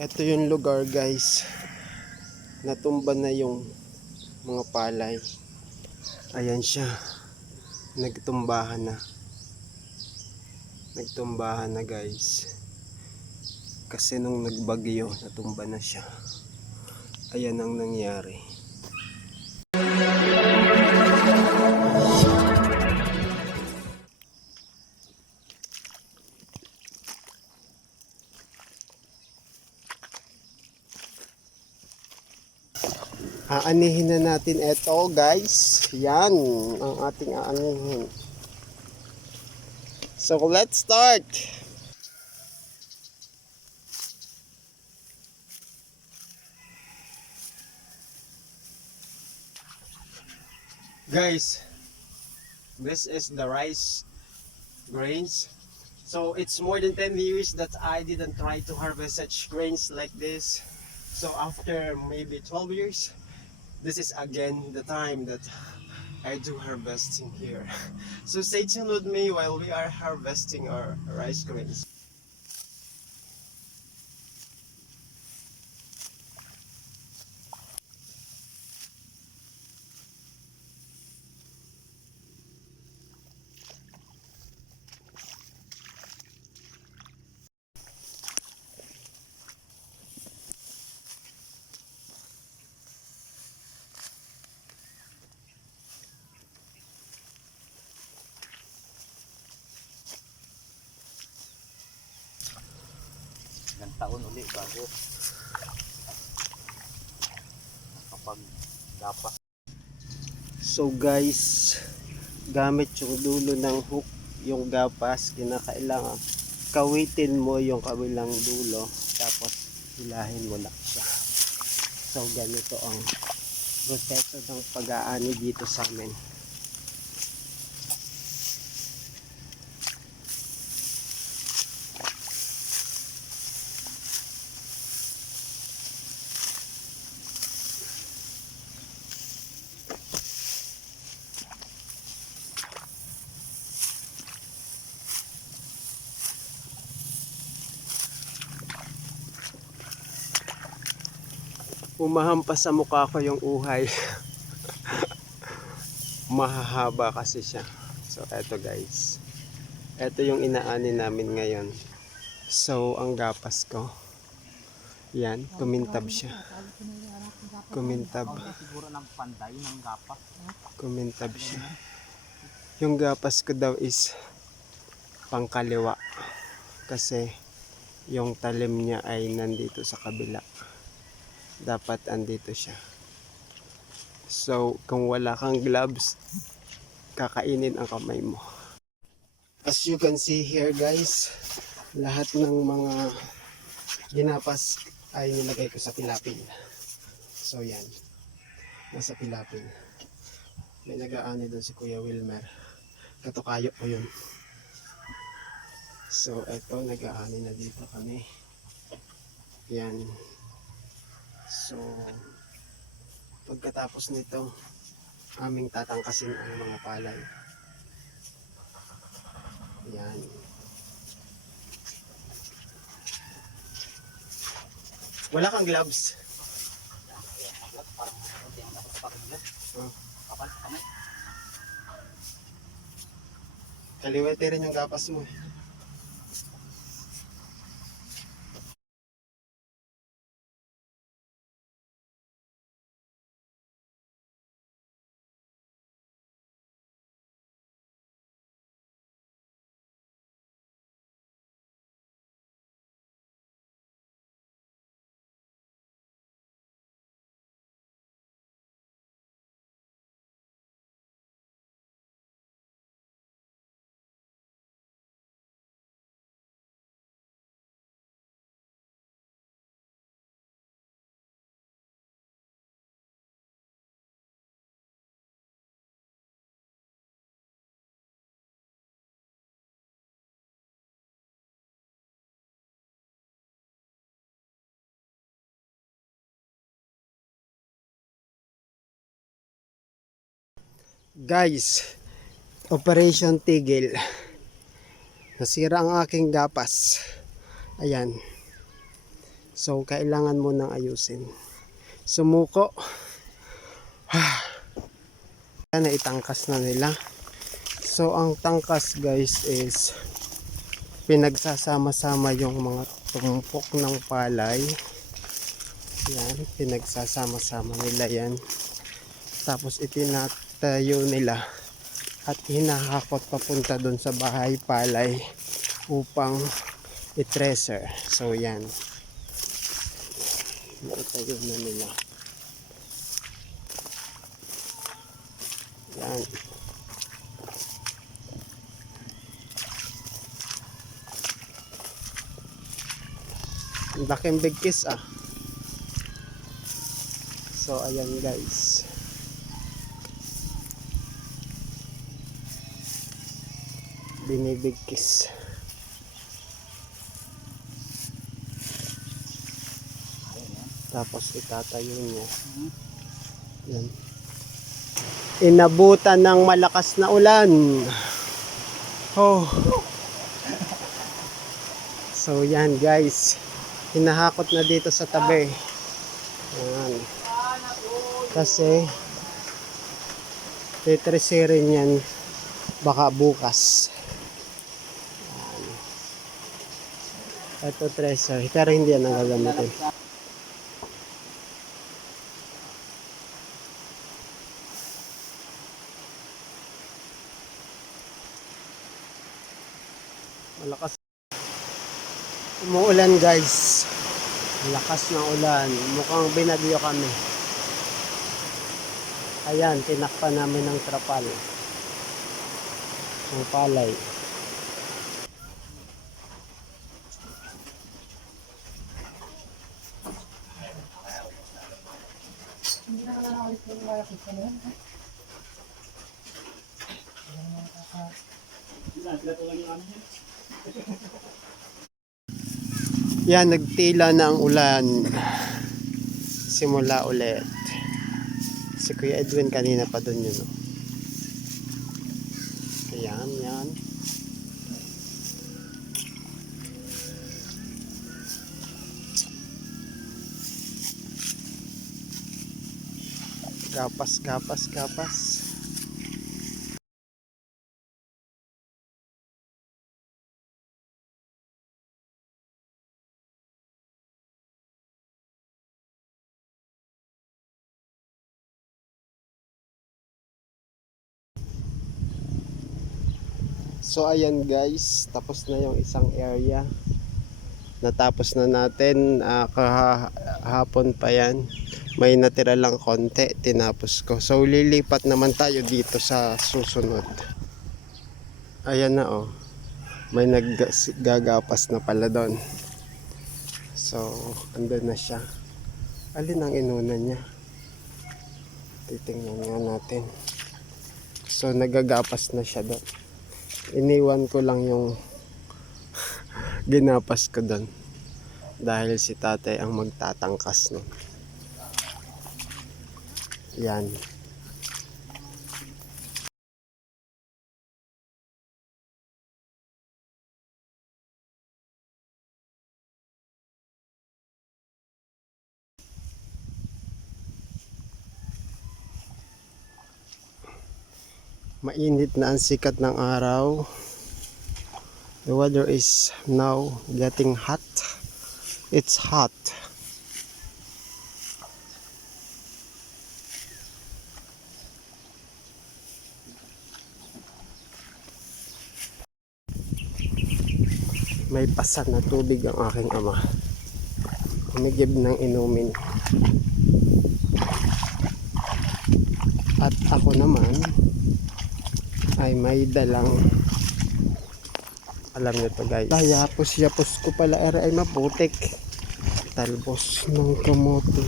Ito yung lugar guys, natumba na yung mga palay. Ayan siya, nagtumbahan na guys, kasi nung nagbagyo natumba na siya. Ayan ang nangyari. Aanihin na natin ito guys. Yan ang ating aanihin. So let's start. Guys, this is the rice grains. So it's more than 10 years that I didn't try to harvest such grains like this. So after maybe 12 years, this is again the time that I do harvesting here. So stay tuned with me while we are harvesting our rice grains. Ilang taon uli bago kapag dapat. So guys, gamit yung dulo ng hook, yung gapas, kinakailangan kawitin mo yung kabilang dulo tapos hilahin mo lang siya. So ganito ang proseso ng pag-aani dito sa amin. Pumahampas sa mukha ko yung uhay. Mahahaba kasi siya. So eto guys, eto yung inaani namin ngayon. So ang gapas ko, yan, kumintab siya. Kumintab. Siguro ng panday ng gapas. Kumintab siya. Yung gapas ko daw is pangkaliwa kasi yung talim niya ay nandito sa kabila. Dapat andito siya. So kung wala kang gloves, kakainin ang kamay mo. As you can see here guys, lahat ng mga ginapas ay nilagay ko sa pilapil. So yan, nasa pilapil. May nag-aani doon si Kuya Wilmer, katukayo ko yun. So eto, nag-aani na dito kami. Yan. So pagkatapos nito, aming tatangkasin ang mga palay. Yan. Wala kang gloves. Oh. Kaliwete rin yung gapas mo. Guys, Operation Tigil. Nasira ang aking gapas. Ayan. So kailangan mo nang ayusin. Sumuko. Na itangkas na nila. So ang tangkas guys is pinagsasama-sama yung mga tumpok ng palay. Yan, pinagsasama-sama nila yan. Tapos itinatayo nila at hinahakot papunta doon sa bahay palay upang i-treasure. So yan. Itayo na nila. Yan. Ang laking big kiss ah. So ayan guys. Binibig kiss. Tapos itatayo niya. Yan. Inabutan ng malakas na ulan. Oh. So yan guys. Hinahakot na dito sa tabi. Yan. Kasi titresirin yan baka bukas. Yan. Ito treasure. Pero hindi yan ang gagamitin. Malakas. Umuulan guys. Lakas ng ulan. Mukhang binagyo kami. Ayan, tinakpan namin ng trapal. Ng palay. Yan, nagtila na ang ulan. Simula ulit. Si Kuya Edwin kanina pa doon yun. Ayan, yan. Gapas, gapas, gapas. So ayan guys, tapos na yung isang area. Natapos na natin, kahapon pa yan. May natira lang konti, tinapos ko. So lilipat naman tayo dito sa susunod. Ayan na oh. May naggagapas na pala doon. So andun na siya. Alin ang inuna niya? Titingnan nga natin. So nagagapas na siya doon. Iniwan ko lang yung ginapas ko doon dahil si tatay ang magtatangkas no. Yan. Mainit na ang sikat ng araw. The weather is now getting hot. It's hot. May pasan na tubig ang aking ama. Humigib ng inumin. At ako naman ay may dalang, alam nyo to guys, yapos ko pala ay maputik. Talbos ng kamote.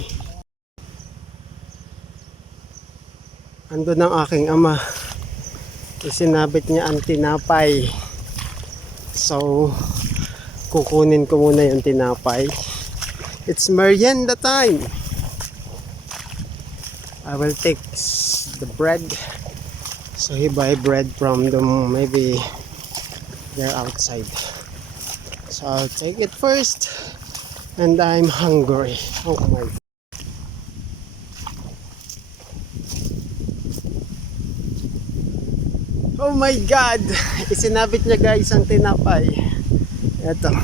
Andun ang aking ama, isinabit niya ang tinapay. So kukunin ko muna yung tinapay. It's merienda time. I will take the bread. So he buy bread from them, maybe they're outside. So I'll take it first And I'm hungry. Oh my. Oh my God! Isinabit niya guys ang tinapay. Ito.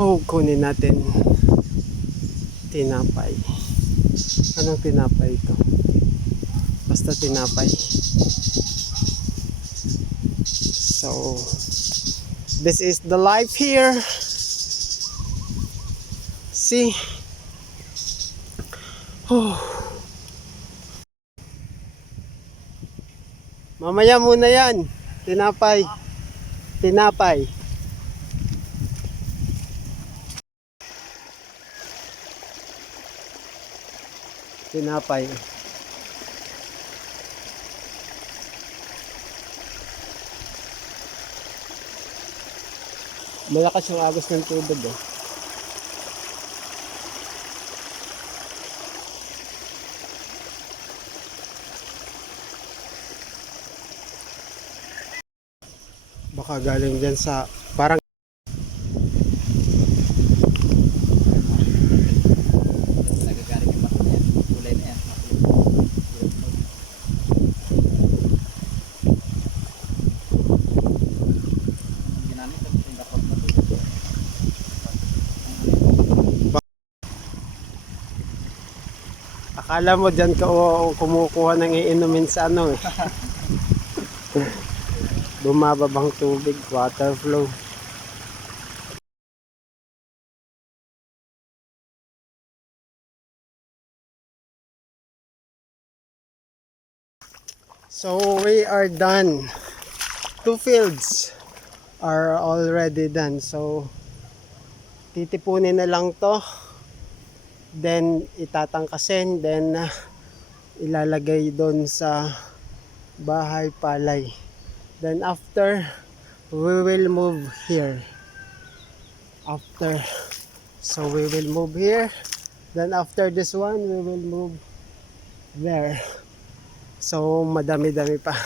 Oh, kunin natin. Tinapay. Anong tinapay ito? Basta tinapay. So, this is the life here. See? Oh. Mamaya muna yan. Tinapay. Tinapay. Tinapay. Malakas yung agos ng tubig eh. Baka galing dyan sa parang Nagagaling yung bako na yan. Kulay na yan. Anong ginamit? Ang dapat na ito. akala mo dyan ka kumukuha ng iinumin sa ano eh. Bumababang tubig, water flow. So we are done. 2 fields are already done. So titipunin na lang to. Then itatangkasin. Then ilalagay doon sa bahay palay. Then after, we will move here. So we will move here. Then after this one, we will move there. So madami-dami pa.